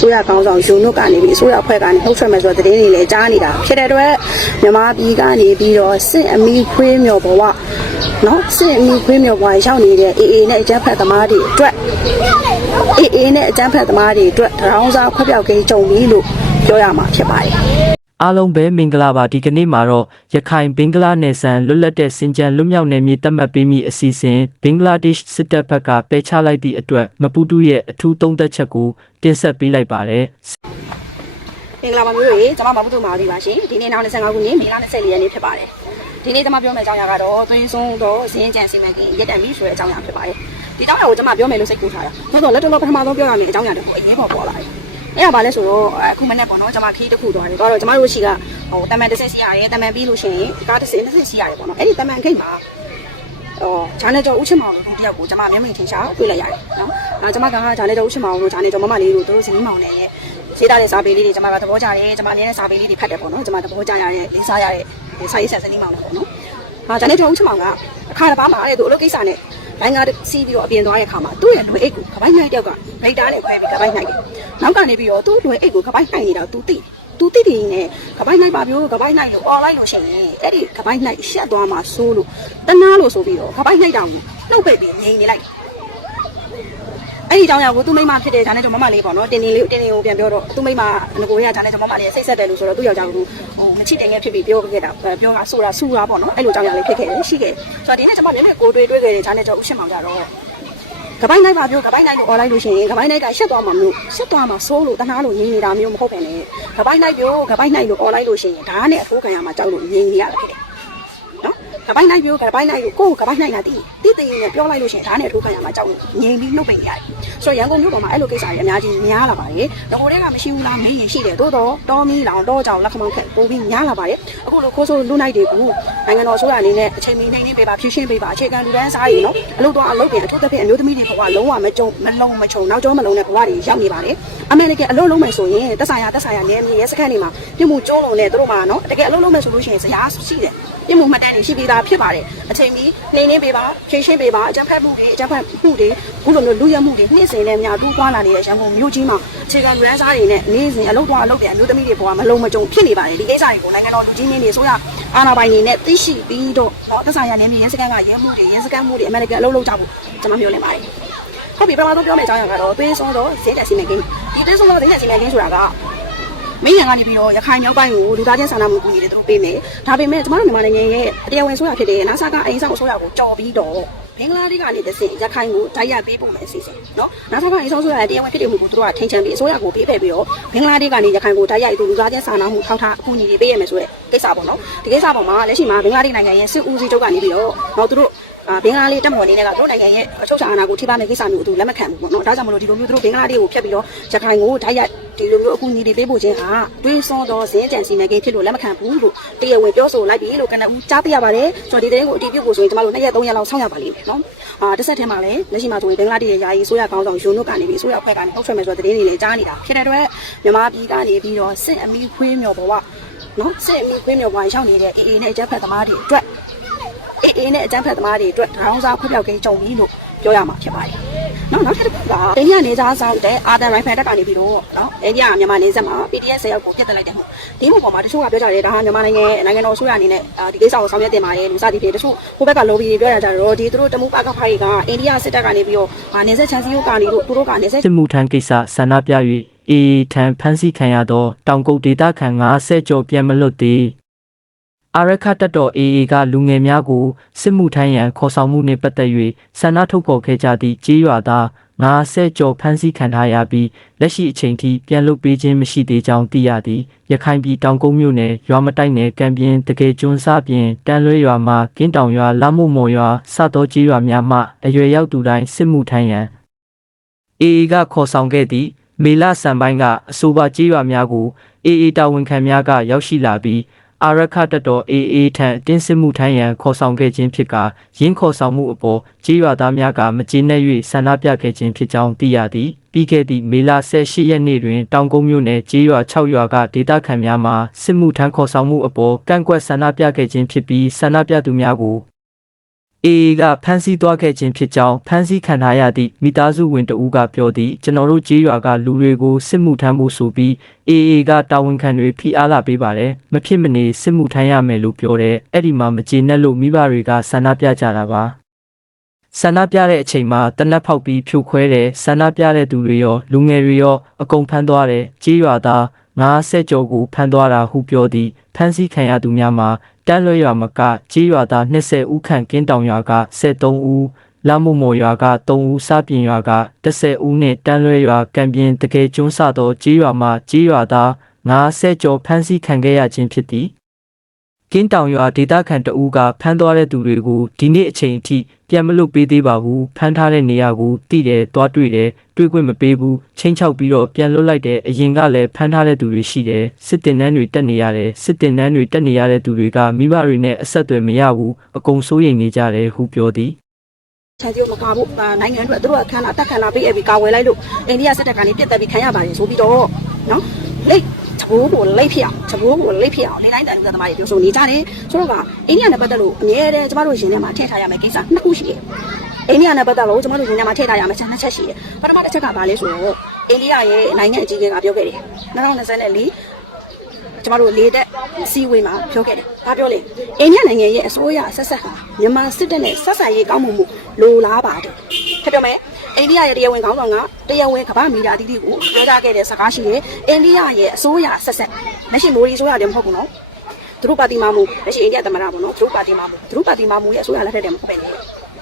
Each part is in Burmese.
ဆိုရကောင်းဆောင်ယူနုကနေပြီးဆိုရဖွဲ့ကနေထုတ်ထွက်မယ်ဆိုတဲ့သတင်းတွေလည်းကြားနေတာဖြစ်တဲ့အတွက်မြန်မာပြည်ကနေပြီးတော့စစ်အမီခွေးမြော်ဘဝနော်စစ်အမီခွေးမြော်ဘဝရောက်နေတဲ့ AA နဲ့အကြမ်းဖက်သမားတွေအတွက် AA နဲ့အကြမ်းဖက်သမားတွေအတွက်တရောင်းစားခွက်ပြောက်ကိန်းကြုံပြီလို့ပြောရမှာဖြစ်ပါတယ် အားလုံးပဲမင်္ဂလာပါဒီကနေ့မှာတော့ရခိုင်ဘင်္ဂလားနယ်စပ်လွတ်လပ်တဲ့စင်ကြံလွတ်မြောက်နယ်မြေသတ်မှတ်ပေးမိအစီအစဉ်ဘင်္ဂလားဒေ့ရှ်စစ်တပ်ဘက်ကပယ်ချလိုက်သည့်အတွက်မပူတူရဲ့အထူးသုံးသက်ချက်ကိုတင်ဆက်ပေးလိုက်ပါတယ်မင်္ဂလာပါမျိုးတွေကျွန်မမဘုသူမာပြီပါရှင်ဒီနေ့နောက်25ခုနှစ်မေလ24ရက်နေ့ဖြစ်ပါတယ်ဒီနေ့ကျွန်မပြောမယ့်အကြောင်းအရာကတော့သွင်းဆုံးတော့ဇင်းကြံစီမံကိန်းရက်တံပြီဆိုတဲ့အကြောင်းအရာဖြစ်ပါတယ်ဒီအကြောင်းအရာကိုကျွန်မပြောမယ်လို့စိတ်ကူးထားတာသို့တော့လက်တော်ပထမဆုံးပြောရမယ့်အကြောင်းအရာတခုအရေးပေါ်ပေါ်လာတယ် အဲ့ဒါဘာလဲဆိုတော့အခုမနေ့ပေါ့နော်ကျွန်မခီးတစ်ခုသွားတယ်သွားတော့ကျွန်မတို့ရှိကဟိုတမန်တစ်ဆက်စီရတယ်တမန်ပြီးလို့ရှိရင်ကားတစ်ဆက်နှစ်ဆက်စီရတယ်ပေါ့နော်အဲ့ဒီတမန်ခိတ်မှာအော်ဂျာနယ်ကျော်ဦးချင်မောင်တို့တယောက်ကိုကျွန်မမျက်မြင်ထင်ရှားတွေ့လိုက်ရတယ်နော်အဲကျွန်မကဂျာနယ်ကျော်ဦးချင်မောင်တို့ဂျာနယ်ကျော်မမလေးတို့တို့ဇင်းမောင်နဲ့ရဲ့ရေးထားတဲ့စာပေလေးတွေကျွန်မကသဘောကျတယ်ကျွန်မအများနဲ့စာပေလေးတွေဖတ်တယ်ပေါ့နော်ကျွန်မသဘောကျရတဲ့လေးစားရတဲ့ဒီစာရေးဆန်စနီးမောင်လည်းပေါ့နော်ဟာဂျာနယ်ကျော်ဦးချင်မောင်ကအခါတစ်ပါးမှာတဲ့သူအလုပ်ကိစ္စနဲ့ ဘိုင်းကားစီးပြီးတော့အပြင်သွားတဲ့အခါမှာသူ့ရဲ့လွယ်အိတ်ကိုကပိုင်းနိုင်တယောက်ကဗိတ်တားနဲ့ခွဲပြီးကပိုင်းနိုင်တယ်နောက်ကနေပြီးတော့သူ့လွယ်အိတ်ကိုကပိုင်းနိုင်နေတာသူသိတယ်သူတိတိနဲ့ကပိုင်းနိုင်ပါပြောကပိုင်းနိုင်လို့អော်လိုက်လို့ရှိရင်အဲ့ဒီကပိုင်းနိုင်ရှက်သွားမှာစိုးလို့တနာလို့ဆိုပြီးတော့ကပိုင်းနိုင်တောင်ကိုနှုတ်ပိတ်ပြီးငြိမ်နေလိုက် အဲ့ဒီအကြောင်းအရာကိုသူ့မိမဖြစ်တဲ့ဂျာနဲ့ကျွန်မမလေးပေါ့နော်တင်းတင်းလေးတင်းတင်းကိုပြန်ပြောတော့သူ့မိမငကိုရဂျာနဲ့ကျွန်မမလေးစိတ်ဆက်တယ်လို့ဆိုတော့သူ့ယောက်ျားကဟိုမချစ်တင်ငယ်ဖြစ်ပြီးပြောခဲ့တာပြောတာဆိုတာဆူတာပေါ့နော်အဲ့လိုအကြောင်းအရာလေးဖြစ်ခဲ့တယ်ရှိခဲ့ဆိုတော့ဒီနေ့ကျွန်မမျက်မျက်ကိုတွေ့တွေ့ခဲ့တဲ့ဂျာနဲ့ကျွန်တော်ဥရှင်းမောင်ကြတော့ကပိုင်းနိုင်ပါပြောကပိုင်းနိုင်လို့អော်လိုက်လို့ရှိရင်ကပိုင်းနိုင်ကရှက်သွားမှာမလို့ရှက်သွားမှာစိုးလို့တနာလို့ငြိမ်နေတာမျိုးမဟုတ်ပဲနဲ့ကပိုင်းနိုင်ပြောကပိုင်းနိုင်လို့អော်လိုက်လို့ရှိရင်ဒါနဲ့အဖိုးခံရမှာကြောက်လို့ငြိမ်နေရတာဖြစ်တယ်နော် ကပိုင်းနိုင်ပြောကပိုင်းနိုင်လို့ကိုယ်ကပိုင်းနိုင်တာတိတိတိနဲ့ပြောလိုက်လို့ရှိရင်ဒါနဲ့အဖိုးခံရမှာကြောက်လို့ငြိမ်ပြီးနှုတ်ပိတ်ရတယ်ဆိုတော့ရန်ကုန်မြို့ပေါ်မှာအဲ့လိုကိစ္စတွေအများကြီးများလာပါတယ်ငကိုတွေကမရှိဘူးလားမင်းရင်ရှိတယ်သို့တော့တောမီလောင်တောကြောင်လက်ခမောင်းခက်ပိုးပြီးများလာပါတယ်အခုလိုခိုးဆိုးလူနိုင်တွေကိုနိုင်ငံတော်ဆိုရအနေနဲ့အချိန်မီနှိမ့်နှိမ့်ပေးပါဖြည့်ရှင်းပေးပါအခြေခံလူတန်းစားတွေနော်အလုပ်တော့အလုပ်ပြင်အထူးသဖြင့်အမျိုးသမီးတွေဘဝလုံးဝမကြုံမလုံးမချုံနောက်ကျောမလုံးတဲ့ဘဝတွေရောက်နေပါတယ်အမေရိကန်အလုပ်လုံးမယ်ဆိုရင်တက်ဆိုင်ရာတက်ဆိုင်ရာနေမြေရဲစခန်းတွေမှာပြည်မှုကျုံးလုံးနဲ့တို့မှာနော်တကယ်အလုပ်လုံးမယ်ဆိုလို့ရှိရင်ဇရာရှိတယ်ပြည်မှုမှတ်တမ်းတွေရှိပြီးသားဖြစ်ပါတယ်အချိန်မီနှိမ့်နှိမ့်ပေးပါဖြည့်ရှင်းပေးပါအကြံဖက်မှုတွေအကြံဖက်မှုတွေခုလိုမျိုးလူရမှုတွေနှိမ့်စင်နဲ့များတူးကွာလာနေတဲ့ရန်ကုန်မြို့ကြီးမှာအခြေခံလူတန်းစားတွေနဲ့နေ့စဉ်အလုပ်တော့အလုပ်ပြန်အမျိုးသမီးတွေဘဝမလုံးမကြုံဖြစ်နေပါတယ်ဒီကိစ္စတွေကိုနိုင်ငံတော်လူကြီးမင်းတွေဆိုရအာဏာပိုင်တွေနဲ့သိရှိပြီးတော့နော်တက်ဆိုင်ရာနေမြေရဲစခန်းကရဲမှုတွေရဲစခန်းမှုတွေအမေရိကန်အလုပ်လုပ်ကြဖို့ကျွန်မပြောနေပါတယ်ဟုတ်ပြီပထမဆုံးပြောမယ့်အကြောင်းအရာကတော့သွေးစွန်းတော့ဈေးတက်စီမံကိန်းဒီသွေးစွန်းတော့ဈေးတက်စီမံကိန်းဆိုတာက မင်းရံကနေပြီးတော့ရခိုင်မြောက်ပိုင်းကိုလူသားချင်းစာနာမှုကူညီတယ်သူတို့ပေးမယ်ဒါပေမဲ့ကျမတို့မြန်မာနိုင်ငံရဲ့အတရားဝင်ဆိုရဖြစ်တဲ့နာဆာကအရင်ဆောင်ဆိုရကိုကြော်ပြီးတော့ဘင်္ဂလားဒေ့ရှ်ကနေတစ်ဆင့်ရခိုင်ကိုတိုက်ရိုက်ပေးဖို့မယ်အစီအစဉ်နော်နာဆာကအရင်ဆောင်ဆိုရတဲ့တရားဝင်ဖြစ်တဲ့မှုကိုသူတို့ကထိန်ချန်ပြီးအစိုးရကိုပေးဖယ်ပြီးတော့ဘင်္ဂလားဒေ့ရှ်ကနေရခိုင်ကိုတိုက်ရိုက်သူလူသားချင်းစာနာမှုထောက်ထားအကူအညီတွေပေးရမယ်ဆိုတဲ့ကိစ္စပေါ့နော်ဒီကိစ္စပေါ်မှာလက်ရှိမှာဘင်္ဂလားဒေ့ရှ်နိုင်ငံရဲ့စစ်ဦးစီးချုပ်ကနေပြီးတော့တော့သူတို့အာ ဘင်္ဂလားလေးတက်မော်နေနဲ့ကတို့နိုင်ငံရဲ့အချုပ်ချာအာဏာကိုထိပါမယ့်ကိစ္စမျိုးကိုသူလက်မခံဘူးပေါ့နော်ဒါကြောင့်မလို့ဒီလိုမျိုးတို့ဘင်္ဂလားဒေ့ရှ်ကိုဖျက်ပြီးတော့ရခိုင်ကိုတိုက်ရိုက်ဒီလိုမျိုးအကူအညီတွေပေးဖို့ခြင်းဟာတွေးစောသောဇင်းကြံစီမံကိန်းဖြစ်လို့လက်မခံဘူးလို့တရားဝင်ပြောဆိုလိုက်ပြီလို့ကနဦးကြားသိရပါတယ်ဆိုတော့ဒီတဲ့ကိုအတည်ပြုဖို့ဆိုရင်ကျမတို့နှစ်ရက်သုံးရက်လောက်ဆောင်းရပါလိမ့်မယ်နော်အာတစ်ဆက်တည်းမှာလည်းလက်ရှိမှာဆိုရင်ဘင်္ဂလားဒေ့ရှ်ရဲ့ယာယီဆိုရကောင်းဆောင်ယူနုကနေပြီးဆိုရအဖွဲ့ကနေထုတ်ထွက်မယ်ဆိုတဲ့သတင်းတွေလည်းကြားနေတာဖြစ်တဲ့အတွက်မြန်မာပြည်ကနေပြီးတော့စစ်အမီခွေးမြော်ဘဝနော်စစ်အမီခွေးမြော်ဘဝရောက်နေတဲ့ AA နဲ့အကြက်ဖက်သမားတွေအတွက် အေးအေးနဲ့အကြမ်းဖက်သမားတွေအတွက်ထောင်စားခွက်ပြောက်ကိန်းကြုံပြီလို့ပြောရမှာဖြစ်ပါတယ်။နော်နောက်ထပ်တစ်ခုကအိန္ဒိယနေသားဆောင်တဲ့အာသန်ရိုင်ဖယ်တက်ကနေပြီးတော့နော်အိန္ဒိယမြန်မာနေဆက်မှာ PDF 10ယောက်ကိုပြတ်တက်လိုက်တဲ့ဟုတ်ဒီမှုပေါ်မှာတချို့ကပြောကြတယ်ဒါဟာမြန်မာနိုင်ငံနိုင်ငံတော်ဆိုရအနေနဲ့ဒီကိစ္စကိုဆောင်ရွက်တင်ပါတယ်လူစသည်ဖြင့်တချို့ဟိုဘက်က lobby တွေပြောရကြတော့ဒီသူတို့တမှုပါကဖိုင်ကအိန္ဒိယစစ်တပ်ကနေပြီးတော့နေဆက်ချန်စီယိုကနေတို့သူတို့ကနေဆက်စစ်မှုထမ်းကိစ္စဆန္ဒပြ၍အေးထံဖမ်းဆီးခံရသောတောင်ကုတ်ဒေသခံ90ကျော်ပြန်မလွတ်သေး အာရခတ်တော် AA ကလူငယ်များကိုစစ်မှုထမ်းရန်ခေါ်ဆောင်မှုနှင့်ပတ်သက်၍ဆန္ဒထုတ်ဖော်ခဲ့ကြသည့်ကြေးရွာသား90ကျော်ဖမ်းဆီးခံထားရပြီးလက်ရှိအချိန်ထိပြန်လွတ်ပေးခြင်းမရှိသေးကြောင်းသိရသည်ရခိုင်ပြည်တောင်ကုန်းမြို့နယ်ရွာမတိုက်နယ်ကံပြင်းတကယ်ကျွန်းစားပြင်တန်လွဲရွာမှကင်းတောင်ရွာလမ်းမမော်ရွာစသောကြေးရွာများမှအရွယ်ရောက်သူတိုင်းစစ်မှုထမ်းရန် AA ကခေါ်ဆောင်ခဲ့သည့်မေလစံပိုင်းကအဆိုပါကြေးရွာများကို AA တာဝန်ခံများကရောက်ရှိလာပြီး အာရခတက်တော် AA ထံတင်းစစ်မှုထမ်းရန်ခေါ်ဆောင်ခဲ့ခြင်းဖြစ်ကရင်းခေါ်ဆောင်မှုအပေါ်ကြေးရွာသားများကမကျေနပ်၍ဆန္ဒပြခဲ့ခြင်းဖြစ်ကြောင်းသိရသည်ပြီးခဲ့သည့်မေလ18ရက်နေ့တွင် တောင်ကုန်းမြို့နယ်ကြေးရွာ6ရွာကဒေသခံများမှစစ်မှုထမ်းခေါ်ဆောင်မှုအပေါ်ကန့်ကွက်ဆန္ဒပြခဲ့ခြင်းဖြစ်ပြီးဆန္ဒပြသူများကို အေအေကဖမ်းဆီးသွားခဲ့ခြင်းဖြစ်ကြောင်းဖမ်းဆီးခံထားရသည့်မိသားစုဝင်တဦးကပြောသည်ကျွန်တော်တို့ကြေးရွာကလူတွေကိုစစ်မှုထမ်းဖို့ဆိုပြီးအေအေကတာဝန်ခံတွေဖိအားလာပေးပါတယ်မဖြစ်မနေစစ်မှုထမ်းရမယ်လို့ပြောတယ်အဲ့ဒီမှာမကျေနပ်လို့မိဘတွေကဆန္ဒပြကြတာပါဆန္ဒပြတဲ့အချိန်မှာတနက်ဖောက်ပြီးဖြိုခွဲတယ်ဆန္ဒပြတဲ့သူတွေရောလူငယ်တွေရောအကုန်ဖမ်းသွားတယ်ကြေးရွာသား90ကျော်ကိုဖမ်းသွားတာဟုပြောသည်ဖမ်းဆီးခံရသူများမှာ တန်းလွှဲရွာမကကြေးရွာသား20ဦးခန့်ကင်းတောင်ရွာက73ဦးလာမုံမော်ရွာက3ဦးစပြင်ရွာက10ဦးနှင့်တန်းလွှဲရွာကံပြင်းတကယ်ကျွန်းစသောကြေးရွာမှကြေးရွာသား90ကျော်ဖမ်းဆီးခံခဲ့ရခြင်းဖြစ်သည် ကင်းတောင်ရွာဒေသခံတအူးကဖမ်းသွားတဲ့သူတွေကိုဒီနေ့အချိန်အထိပြန်မလွတ်ပေးသေးပါဘူးဖမ်းထားတဲ့နေရာကိုတိတယ်တွားတွေ့တယ်တွေ့ခွင့်မပေးဘူးချင်းချောက်ပြီးတော့ပြန်လွတ်လိုက်တယ်အရင်ကလည်းဖမ်းထားတဲ့သူတွေရှိတယ်စစ်တင်နှန်းတွေတက်နေရတယ်စစ်တင်နှန်းတွေတက်နေရတဲ့သူတွေကမိဘတွေနဲ့အဆက်အသွယ်မရဘူးအကုန်စိုးရိမ်နေကြတယ်ဟုပြောသည်ချန်စီကိုမကာဘူးဒါနိုင်ငံအတွက်သူတို့ကခန္ဓာတက်ခန္ဓာပေးအပ်ပြီးကာဝယ်လိုက်လို့အိန္ဒိယစစ်တပ်ကနေပြစ်တက်ပြီးခံရပါတယ်ဆိုပြီးတော့နော်လိတ်တ ဘိုးကိုလိတ်ဖြစ်အောင်တဘိုးကိုလိတ်ဖြစ်အောင်နေတိုင်းတန်လူသမားတွေပြောဆိုနေကြတယ်ဆိုတော့ကအိန္ဒိယနဲ့ပတ်သက်လို့အမြဲတမ်းကျမတို့ရှင်ထဲမှာထည့်ထားရမယ့်ကိစ္စနှစ်ခုရှိတယ်အိန္ဒိယနဲ့ပတ်သက်လို့ကျမတို့ရှင်ထဲမှာထည့်ထားရမယ့်ချက်နှစ်ချက်ရှိတယ်ပထမတစ်ချက်ကဘာလဲဆိုတော့အိန္ဒိယရဲ့နိုင်ငံအကြီးအကဲကပြောခဲ့တယ်2024 ကျမတို့လေသက်စီဝေးမှာပြောခဲ့တယ်။ဘာပြောလဲ။အိန္ဒိယနိုင်ငံရဲ့အစိုးရဆက်ဆက်ဟာမြန်မာစစ်တပ်နဲ့ဆက်ဆံရေးကောင်းမှုမှုလိုလားပါတယ်။ထပ်ပြောမယ်။အိန္ဒိယရဲ့တရားဝင်ခေါင်းဆောင်ကတရားဝင်ကမ္ဘာမီဒီယာတီတီကိုပြောကြားခဲ့တဲ့စကားရှိတယ်။အိန္ဒိယရဲ့အစိုးရဆက်ဆက်မရှိမိုဒီအစိုးရလည်းမဟုတ်ဘူးနော်။သူတို့ပါတီမာမူမရှိအိန္ဒိယသမ္မတပေါ့နော်။သူတို့ပါတီမာမူသူတို့ပါတီမာမူရဲ့အစိုးရလက်ထက်တည်းမဟုတ်ပဲလေ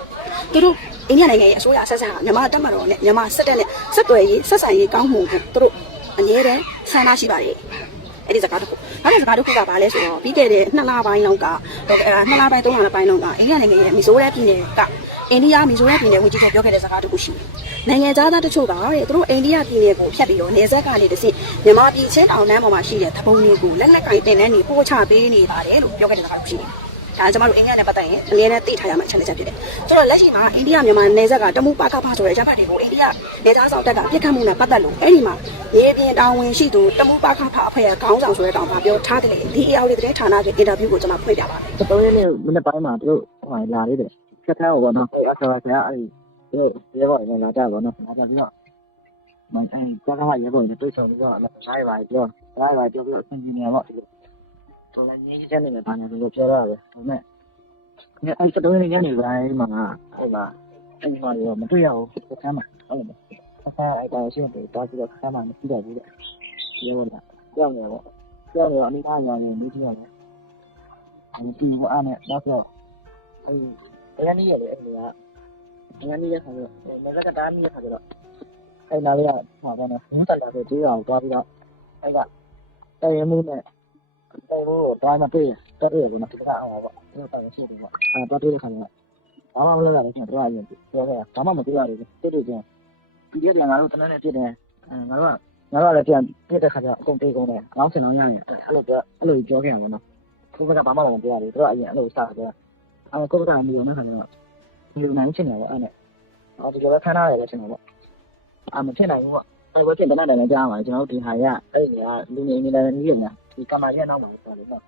။သူတို့အိန္ဒိယနိုင်ငံရဲ့အစိုးရဆက်ဆက်ဟာမြန်မာတပ်မတော်နဲ့မြန်မာစစ်တပ်နဲ့ဆက်သွယ်ရေးဆက်ဆံရေးကောင်းမှုကိုသူတို့အငြင်းတန်းဆန္ဒရှိပါတယ်။ အဲ့ဒီစကားတစ်ခုနောက်တစ်စကားတစ်ခုကဘာလဲဆိုတော့ပြီးခဲ့တဲ့နှစ်လပိုင်းလောက်ကအဲနှစ်လပိုင်းသုံးလပိုင်းလောက်ကအိန္ဒိယနိုင်ငံရဲ့မီဇိုရမ်ပြည်နယ်ကအိန္ဒိယမီဇိုရမ်ပြည်နယ်ဝန်ကြီးချုပ်ပြောခဲ့တဲ့စကားတစ်ခုရှိတယ်။နိုင်ငံသားသားတချို့ကတဲ့သူတို့အိန္ဒိယပြည်နယ်ကိုဖျက်ပြီးတော့နေဆက်ကနေတဆင့်မြန်မာပြည်ချင်းတောင်တန်းပေါ်မှာရှိတဲ့သဘုံတွေကိုလက်လက်ကင်တင်တန်းနေပို့ချပေးနေပါတယ်လို့ပြောခဲ့တဲ့စကားတစ်ခုရှိတယ်။ ဒါကျွန်တော်တို့အိန္ဒိယနဲ့ပတ်သက်ရင်အများနဲ့သိထားရမှာအချက်လက်ချက်ဖြစ်တယ်။ဆိုတော့လက်ရှိမှာအိန္ဒိယမြန်မာနယ်စပ်ကတမူပါကဖဆိုတဲ့ရပ်ဖက်တွေကိုအိန္ဒိယနေသားဆောင်တက်ကပြစ်ခတ်မှုနဲ့ပတ်သက်လို့အဲ့ဒီမှာရေပြင်တောင်ဝင်ရှိသူတမူပါကဖအဖွဲ့ရဲ့ခေါင်းဆောင်ဆိုတဲ့တောင်မှာပြောထားတယ်လေဒီအရာလေးတဲ့ဌာနရဲ့အင်တာဗျူးကိုကျွန်တော်ဖွင့်ပြပါမယ်တော့ရက်နေ့မနေ့ပိုင်းမှာသူတို့ဟိုလာလေးတယ်ဆက်ထားအောင်ပေါ့နော်အဲ့ဒါဆရာအဲ့ဒီသူတို့ရဲဘော်တွေလာကြပါတော့လာကြပြီးတော့မန်အဲ့ကျောင်းကရဲဘော်တွေတွေ့ဆုံပြီးတော့လာရပါပြောလာရပါပြောပြီးတော့အင်ဂျင်နီယာပေါ့ဒီလို တော်လည်းရင်းချက်နေတယ်ဘာလဲလို့ပြောရတာပဲဒါပေမဲ့အဲ့စတော့နေညနေပိုင်းမှာဟိုမှာအဲ့ဒီမှာရောမတွေ့ရဘူးဆက်ထားမှာဟုတ်လားအခါအဲ့ဒါရှိတယ်တားပြီးတော့ခါမှမကြည့်တော့ဘူးလေရဲဘော်ကကြောက်နေတော့ကြောက်နေတော့အနိမရောရင်နေကြည့်ရတယ်ဒီဒီကအဲ့နဲ့တော့ဆိုအဲ့ဒီရန်ကြီးရတယ်အဲ့ဒီကရန်ကြီးရခါကျတော့မဇက်ကတားမီးရခါကျတော့အဲ့နားလေးကဟောတော့ဘူးတက်လာတဲ့ကြေးအောင်တွားပြီးတော့အဲ့ကတိုင်ရမှုနဲ့ တိုင်ဖို့တွားမတွေ့တက်ရတယ်ကောနော်တိကျအောင်ပါပေါ့အဲ့တိုင်ရှိတယ်ပေါ့အဲ့တွားတွေ့တဲ့ခါကျတော့ဘာမှမလုပ်ရဘူးကျွန်တော်အရင်ပြောခဲ့တာဘာမှမတွေ့ရဘူးတိတိကျကျပြီးရငါတို့တနည်းနဲ့ပြစ်တယ်ငါတို့ကငါတို့ကလည်းပြန်ပြစ်တဲ့ခါကျတော့အကုန်တေးကုန်တယ်ကောင်းစင်အောင်ရရင်အဲ့လိုပြောအဲ့လိုပြောခဲ့ရမှာနော်ကိုယ်ကဘာမှမပြောရဘူးသူကအရင်အဲ့လိုစတာပြောအဲကိုယ်ကမီယုံနဲ့ခါကျတော့မီယုံနိုင်ချင်တယ်ပေါ့အဲ့နဲ့အော်ဒီလိုပဲခန်းထားရတယ်ချင်တယ်ပေါ့အာမဖြစ်နိုင်ဘူးပေါ့ အဲ့ဘက်ပြင်တနတ်တယ်လည်းကြားမှာကျွန်တော်တို့ဒီဟာရအဲ့ဒီကလူငယ်နေလည်းနီးရညာဒီကမာရီနောက်မှာဆိုတော့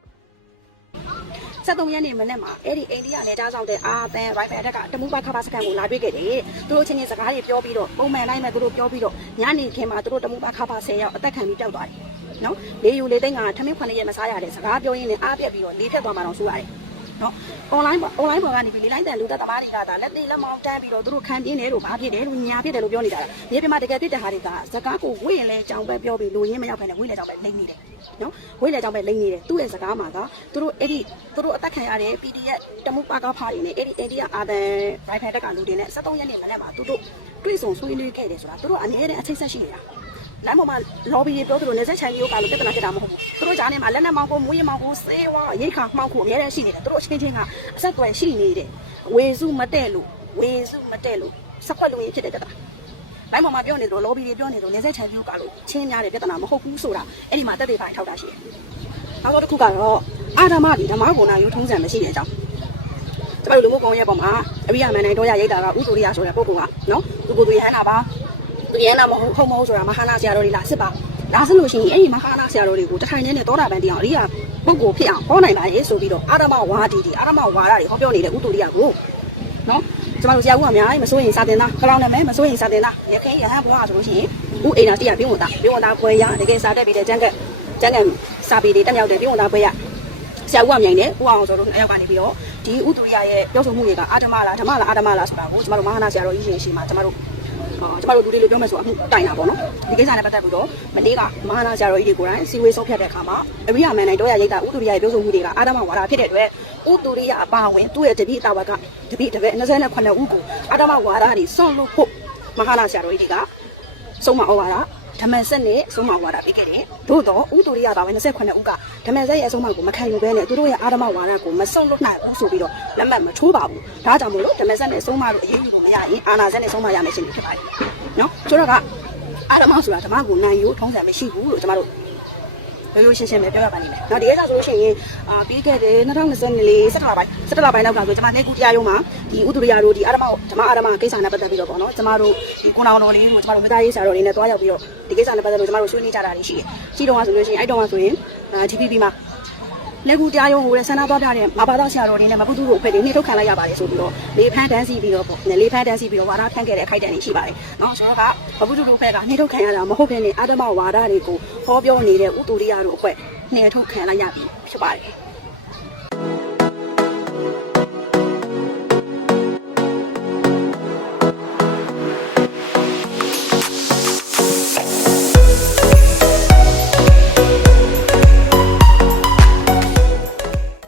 73ရက်နေ့မနေ့မှာအဲ့ဒီအိန္ဒိယနယ်သားဆောင်တဲ့အာသန်ရိုင်ဖယ်တက်ကတမူပါခပါစကန်ကိုလာတွေ့ခဲ့တယ်သူတို့ချင်းချင်းစကားတွေပြောပြီးတော့ပုံမှန်တိုင်းပဲသူတို့ပြောပြီးတော့ညနေခင်းမှာသူတို့တမူပါခပါ10ရောက်အသက်ခံပြီးပျောက်သွားတယ်နော်လေယူလေသိန်းကထမင်းခွန်ရက်မစားရတဲ့စကားပြောရင်းနဲ့အားပြက်ပြီးတော့လေးဖြတ်သွားမှတော့ဆိုရတယ် နော် online ပေါ် online ပေါ်ကနေပြီးလေလိုက်တဲ့လူသက်သမားတွေကဒါလက်သေးလက်မောင်းတန်းပြီးတော့သူတို့ခံပြင်းတယ်လို့ဘာဖြစ်တယ်လို့ညာဖြစ်တယ်လို့ပြောနေတာမြေပြင်မှာတကယ်ဖြစ်တဲ့ဟာတွေကစကားကိုဝိရင်လဲကြောင်ပဲပြောပြီးလူရင်းမရောက်ဖ ೇನೆ ဝိလဲကြောင်ပဲလိမ့်နေတယ်နော်ဝိလဲကြောင်ပဲလိမ့်နေတယ်သူ့ရဲ့စကားမှာကသူတို့အဲ့ဒီသူတို့အသက်ခံရတဲ့ PDF တမှုပါကားဖားတွေနဲ့အဲ့ဒီအိန္ဒိယအာသန်ရိုင်ဖယ်တက်ကလူတွေနဲ့73ရက်နေ့မနေ့မှာသူတို့တွေ့ဆုံဆွေးနွေးခဲ့တယ်ဆိုတာသူတို့အနည်းနဲ့အချိတ်ဆက်ရှိနေတာ လမ်းပေါ်မှာ lobby တွေပြောသလိုနေဆက်ချန်ကြီးကိုကလို့ပြဿနာဖြစ်တာမဟုတ်ဘူးသူတို့ကြားထဲမှာလက်နဲ့မောင်းကိုမွေးရမောင်းကိုစေးဝါရိတ်ခါမှောက်ကိုအများနဲ့ရှိနေတယ်သူတို့အချင်းချင်းကအဆက်အသွယ်ရှိနေတယ်ဝေစုမတဲ့လို့ဝေစုမတဲ့လို့စက်ခွက်လူကြီးဖြစ်တဲ့ပြဿနာလိုင်းပေါ်မှာပြောနေတယ် lobby တွေပြောနေတယ်နေဆက်ချန်ကြီးကိုကလို့ချင်းများတဲ့ပြဿနာမဟုတ်ဘူးဆိုတာအဲ့ဒီမှာတက်သေးပိုင်းထောက်တာရှိတယ်နောက်တော့တစ်ခုကတော့အာဓမ္မဒီဓမ္မဂုဏ်နာယူထုံးစံမရှိတဲ့အကြောင်းကျွန်တော်လူမှုကွန်ရက်ပေါ်မှာအရိယာမန်နိုင်တော့ရရိတ်တာကဥဆိုရိယဆိုတဲ့ပုဂ္ဂိုလ်ကနော်သူကိုယ်သူရဟန္တာပါသူ ရဟန္တာမဟုတ်ဟုတ်မဟုတ်ဆိုတာမဟာနာဆရာတော်တွေလားစစ်ပါဒါဆိုလို့ရှိရင်အဲ့ဒီမဟာနာဆရာတော်တွေကိုတထိုင်နဲ့သောတာပန်တရားအရိယာပုဂ္ဂိုလ်ဖြစ်အောင်ဟောနိုင်ပါရဲ့ဆိုပြီးတော့အာဓမ္မဝါဒီဒီအာဓမ္မဝါဒတွေဟောပြောနေတဲ့ဥတူရိယကိုနော်ကျမတို့ဆရာဦးကအများကြီးမစိုးရင်စာတင်သားကလောင်နာမည်မစိုးရင်စာတင်သားရခိုင်ရဟန်းဘွားဆိုလို့ရှိရင်ဦးအိမ်နာတိရပြင်းဝင်သားပြင်းဝင်သားပွဲရတကယ်စာတက်ပြီးတဲ့ကျန်းကက်ကျန်းကက်စာပေတွေတက်မြောက်တဲ့ပြင်းဝင်သားပွဲရဆရာဦးကမြိုင်တယ်ဦးအောင်ဆိုတို့အယောက်ကနေပြီးတော့ဒီဥတူရိယရဲ့ပြောဆိုမှုတွေကအာဓမ္မလားဓမ္မလားအာဓမ္မလားဆိုတာကိုကျမတို့မဟာနာဆရာတော်ကြီးရှင်ရှိမှာကျမတို့အော် ကျမတို့လူတွေလိုပြောမယ်ဆိုအမှုတိုင်တာပေါ့နော်ဒီကိစ္စနဲ့ပတ်သက်ပြီးတော့မနေ့ကမဟာနာဆရာတော်ကြီးတွေကိုယ်တိုင်စီဝေးဆုံးဖြတ်တဲ့အခါမှာအရိယာမန်နိုင်တော့ရရိတ်တာဥတူရိယရဲ့ပြောဆိုမှုတွေကအာဓမ္မဝါဒဖြစ်တဲ့အတွက်ဥတူရိယအပါဝင်သူ့ရဲ့တပည့်တာဝကတပည့်တပည့်29ဦးကိုအာဓမ္မဝါဒတွေဆွန့်လွတ်ဖို့မဟာနာဆရာတော်ကြီးတွေကဆုံးမဩဝါဒ ဓမ္မဆက်နဲ့ဆုံးမဩဝါဒပေးခဲ့တယ်သို့တော့ဥတူရိယပါဝင်29ဦးကဓမ္မဆက်ရဲ့အဆုံးအမကိုမခံယူဘဲနဲ့သူတို့ရဲ့အာဓမ္မဝါဒကိုမဆွန့်လွတ်နိုင်ဘူးဆိုပြီးတော့လက်မှတ်မထိုးပါဘူးဒါကြောင့်မို့လို့ဓမ္မဆက်နဲ့ဆုံးမလို့အရေးယူဖို့မရရင်အာနာဆက်နဲ့ဆုံးမရမယ်ရှင်ဖြစ်ပါတယ်နော်ဆိုတော့ကအာရမဆိုတာဓမ္မကိုနိုင်ယူထုံးစံမရှိဘူးလို့ကျမတို့ ရိုးရိုးရှင်းရှင်းပဲပြောရပါလိမ့်မယ်။နောက်ဒီကိစ္စဆိုလို့ရှိရင်အာပြီးခဲ့တဲ့2024 17လပိုင်း17လပိုင်းလောက်ကဆိုကျမနေကူတရားရုံးမှာဒီဥဒုရိယတို့ဒီအာရမဓမ္မအာရမကိစ္စနဲ့ပတ်သက်ပြီးတော့ပေါ့နော်ကျမတို့ဒီကုဏောင်တော်လေးကိုကျမတို့မသားရေးဆရာတော်လေးနဲ့တွားရောက်ပြီးတော့ဒီကိစ္စနဲ့ပတ်သက်လို့ကျမတို့ဆွေးနွေးကြတာတွေရှိတယ်။ရှိတော့ကဆိုလို့ရှိရင်အဲ့တော့ကဆိုရင်အာ TPP မှာ လက်ကူတရားရုံးကိုလည်းဆန္ဒသွားပြတဲ့မဘာသာဆရာတော်တွေနဲ့မပုသူတို့အဖွဲ့တွေနှိထုတ်ခံလိုက်ရပါတယ်ဆိုပြီးတော့လေဖန်းတန်းစီပြီးတော့ပေါ့လေဖန်းတန်းစီပြီးတော့ဝါဒဖြန့်ခဲ့တဲ့အခိုက်အတန့်တွေရှိပါတယ်။နော်ဆိုတော့ကမပုသူတို့အဖွဲ့ကနှိထုတ်ခံရတာမဟုတ်ဘဲနဲ့အာဓမ္မဝါဒတွေကိုဟောပြောနေတဲ့ဥတူရိယတို့အဖွဲ့နှိထုတ်ခံလိုက်ရပြီဖြစ်ပါတယ်။